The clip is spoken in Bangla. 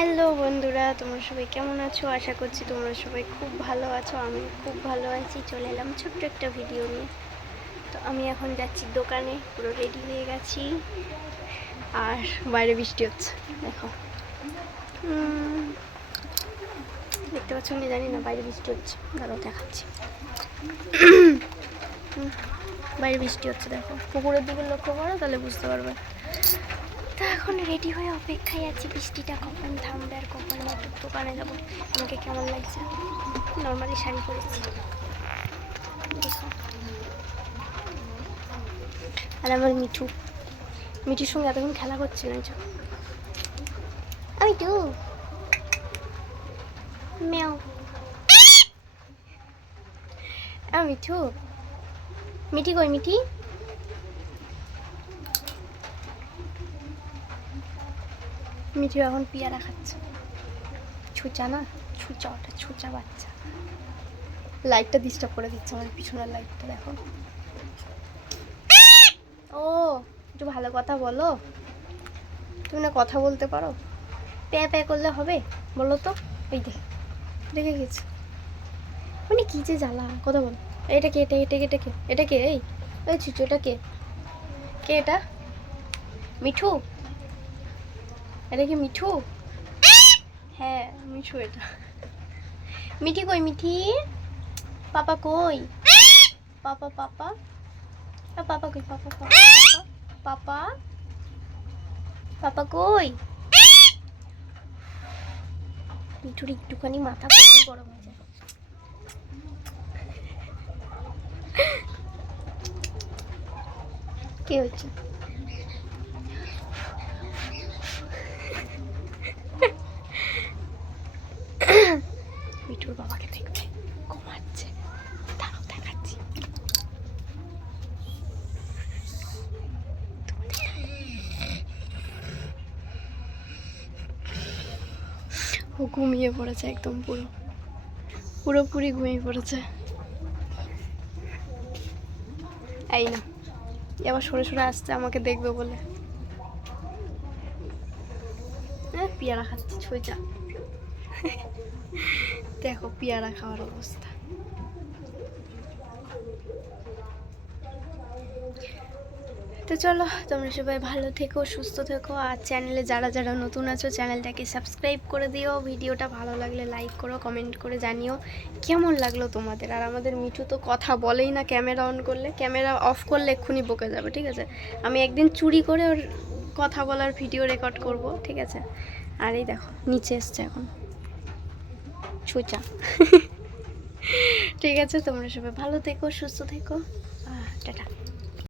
হ্যালো বন্ধুরা, তোমরা সবাই কেমন আছো? আশা করছি তোমরা সবাই খুব ভালো আছো। আমি খুব ভালো আছি। চলে এলাম ছোট্ট একটা ভিডিও নিয়ে। তো আমি এখন যাচ্ছি দোকানে, পুরো রেডি হয়ে গেছি। আর বাইরে বৃষ্টি হচ্ছে, দেখো। দেখতে পাচ্ছ না জানি না, বাইরে বৃষ্টি হচ্ছে। দাঁড়াও দেখাচ্ছি। বাইরে বৃষ্টি হচ্ছে, দেখো। পুকুরের দিকে লক্ষ্য করো, তাহলে বুঝতে পারবে। তো এখন রেডি হয়ে অপেক্ষায় আছি বৃষ্টিটা কখন থামবে আর কখন নতুন দোকানে যাবো। আমাকে কেমন লাগছে? নর্মালি শাড়ি পরেছি, দেখো। আর আমার মিঠুর সঙ্গে এতক্ষণ খেলা করছে না। আমি তো মেও মিঠু, মিঠি কই? মিঠি এখন পেয়ারা খাচ্ছে। ছুচা না, ওটা ছুচা বাচ্চা। লাইটটা ডিস্টার্ব করে দিচ্ছে, আমার পিছনের লাইটটা দেখো। ও, একটু ভালো কথা বলো। তুমি না কথা বলতে পারো? প্যা প্যা করলে হবে? বলো তো। এই দেখে গেছে মানে কি যে জ্বালা, কথা বল। এটা কে? এটা কে? এই ছুচু, এটা কে? এটা মিঠু? এটা কি মিঠু? হ্যাঁ মিঠু এটা। মিঠি কই? মিঠি পাপা কই? পাপা পাপা পাপা কই? পাপা পাপা পাপা পাপা কই? মিঠুর একটুখানি মাথা প্রচুর গরম হয়ে যায়। কে হচ্ছে? মিঠুর বাবাকে দেখবে, ঘুমাচ্ছে। দাঁড়াও দেখাচ্ছি। ও ঘুমিয়ে পড়েছে একদম, পুরোপুরি ঘুমিয়ে পড়েছে। এই না, এবার সরে আসছে আমাকে দেখবে বলে। পেয়ারা খাচ্ছি, ছুঁচা। দেখো পেয়ারা খাওয়ার অবস্থা। তো চলো, তোমরা সবাই ভালো থেকো, সুস্থ থেকো। আর চ্যানেলে যারা যারা নতুন আছো, চ্যানেলটাকে সাবস্ক্রাইব করে দিও। ভিডিওটা ভালো লাগলে লাইক করো, কমেন্ট করে জানিও কেমন লাগলো তোমাদের। আর আমাদের মিঠু তো কথা বলেই না, ক্যামেরা অন করলে, ক্যামেরা অফ করলে এক্ষুনি বকে যাবে, ঠিক আছে? আমি একদিন চুরি করে ওর কথা বলার ভিডিও রেকর্ড করব, ঠিক আছে? আর এই দেখো নিচে এসছে এখন, ছুচা। ঠিক আছে, তোমরা সবাই ভালো থেকো, সুস্থ থেকো। টাটা।